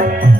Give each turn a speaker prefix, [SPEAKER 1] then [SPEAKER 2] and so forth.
[SPEAKER 1] away.